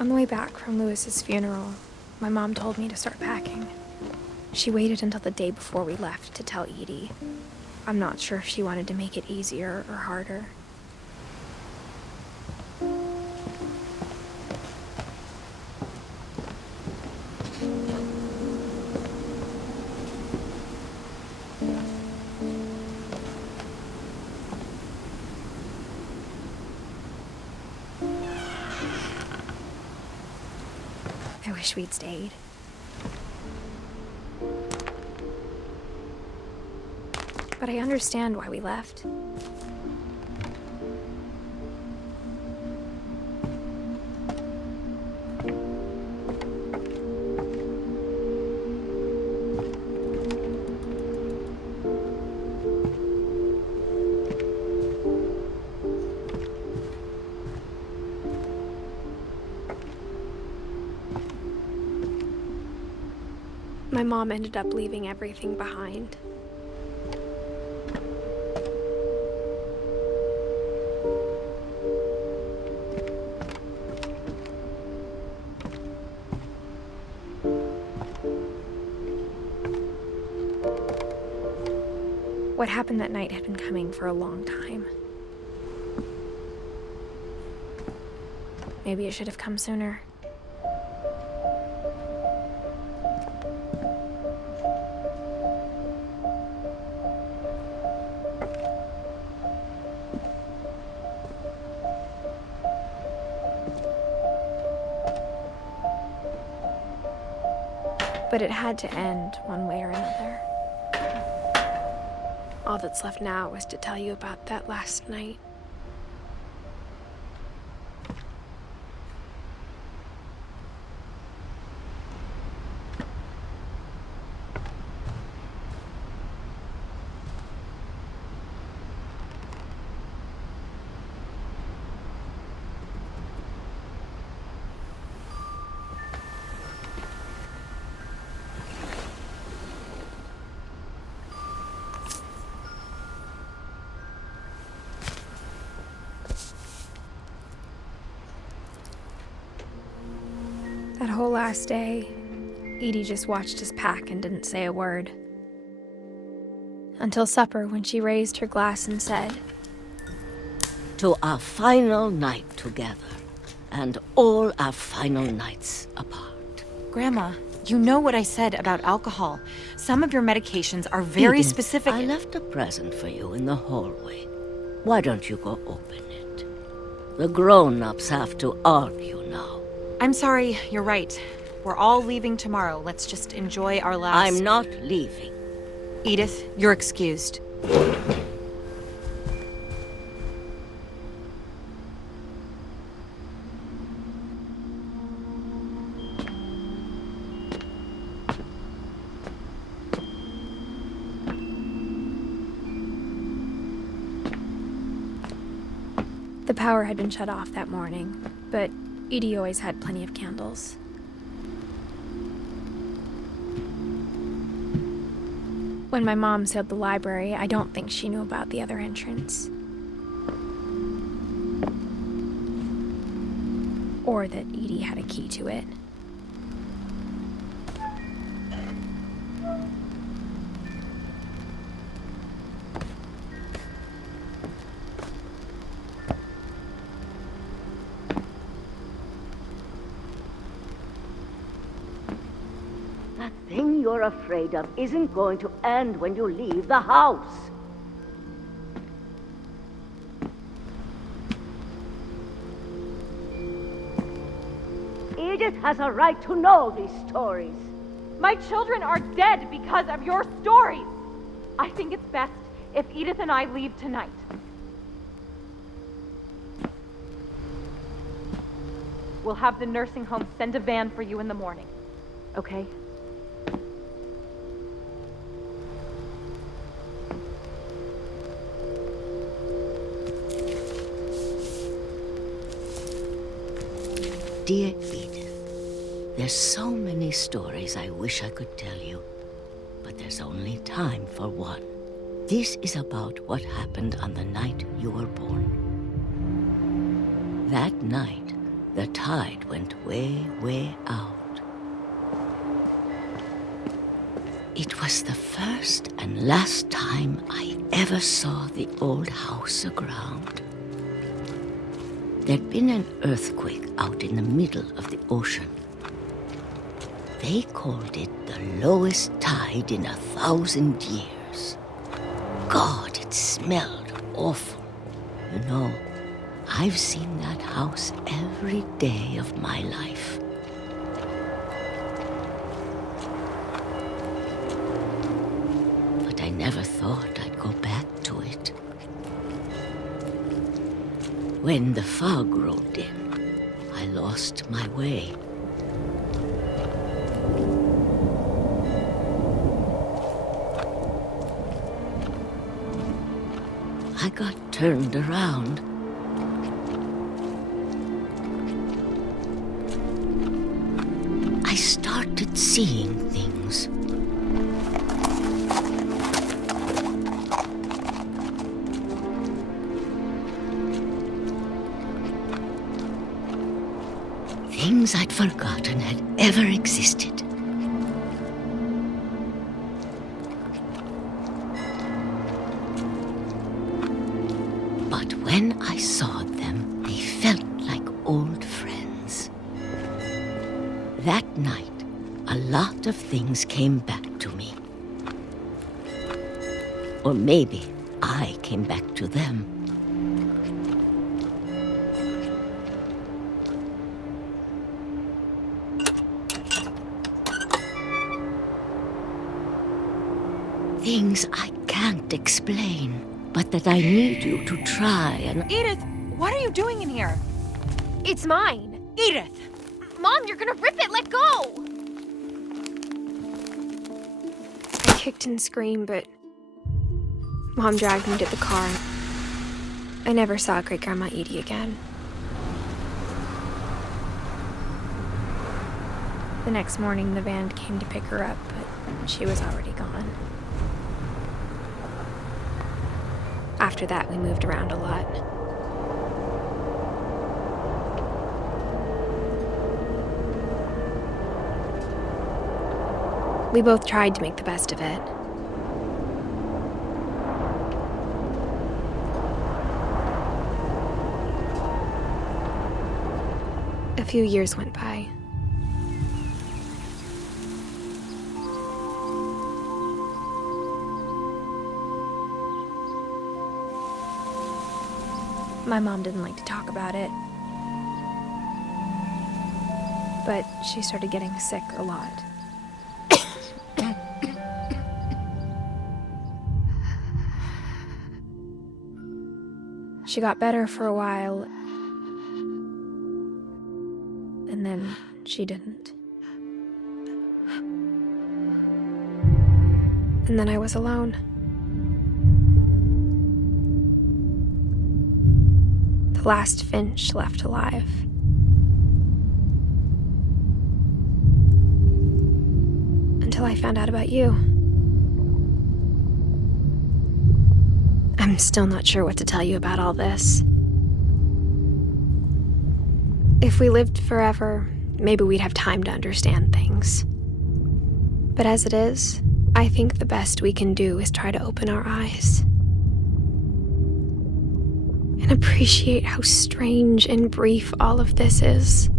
On the way back from Lewis's funeral, my mom told me to start packing. She waited until the day before we left to tell Edie. I'm not sure if she wanted to make it easier or harder. I wish we'd stayed. But I understand why we left. My mom ended up leaving everything behind. What happened that night had been coming for a long time. Maybe it should have come sooner. But it had to end one way or another. All that's left now is to tell you about that last night. That whole last day, Edie just watched us pack and didn't say a word. Until supper, when she raised her glass and said, "To our final night together, and all our final nights apart." Grandma, you know what I said about alcohol. Some of your medications are very Edith, specific. I left a present for you in the hallway. Why don't you go open it? The grown-ups have to argue now. I'm sorry, you're right. We're all leaving tomorrow. Let's just enjoy our last... I'm not leaving. Edith, you're excused. the power had been shut off that morning, but Edie always had plenty of candles. When my mom sealed the library, I don't think she knew about the other entrance. Or that Edie had a key to it. That thing you're afraid of isn't going to end when you leave the house. Edith has a right to know these stories. My children are dead because of your stories. I think it's best if Edith and I leave tonight. We'll have the nursing home send a van for you in the morning, okay? Dear Edith, there's so many stories I wish I could tell you, but there's only time for one. This is about what happened on the night you were born. That night, The tide went way, way out. It was the first and last time I ever saw the old house aground. There'd been an earthquake out in the middle of the ocean. They called it the lowest tide in 1,000 years. God, it smelled awful. You know, I've seen that house every day of my life. But I never thought I'd go back to it. When the fog rolled in, I lost my way. I got turned around. I started seeing things. Things I'd forgotten had ever existed. But when I saw them, they felt like old friends. That night, a lot of things came back to me. Or maybe I came back to them. Things I can't explain, but that I need you to try and... Edith, what are you doing in here? It's mine. Edith! Mom, you're gonna rip it! Let go! I kicked and screamed, but Mom dragged me to the car. I never saw Great-Grandma Edie again. The next morning, the van came to pick her up, but she was already gone. After that, we moved around a lot. We both tried to make the best of it. A few years went by. My mom didn't like to talk about it, but she started getting sick a lot. She got better for a while, and then she didn't. And then I was alone. The last Finch left alive. Until I found out about you. I'm still not sure what to tell you about all this. If we lived forever, maybe we'd have time to understand things. But as it is, I think the best we can do is try to open our eyes. And appreciate how strange and brief all of this is.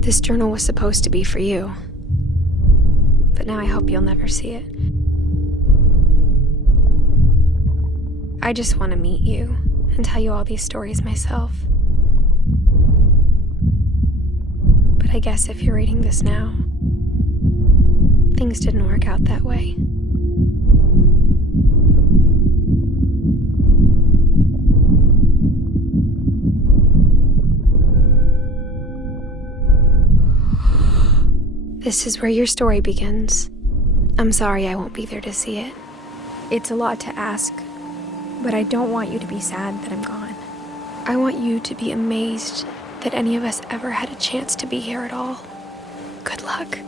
This journal was supposed to be for you. But now I hope you'll never see it. I just want to meet you and tell you all these stories myself. But I guess if you're reading this now, things didn't work out that way. This is where your story begins. I'm sorry I won't be there to see it. It's a lot to ask, but I don't want you to be sad that I'm gone. I want you to be amazed that any of us ever had a chance to be here at all. Good luck.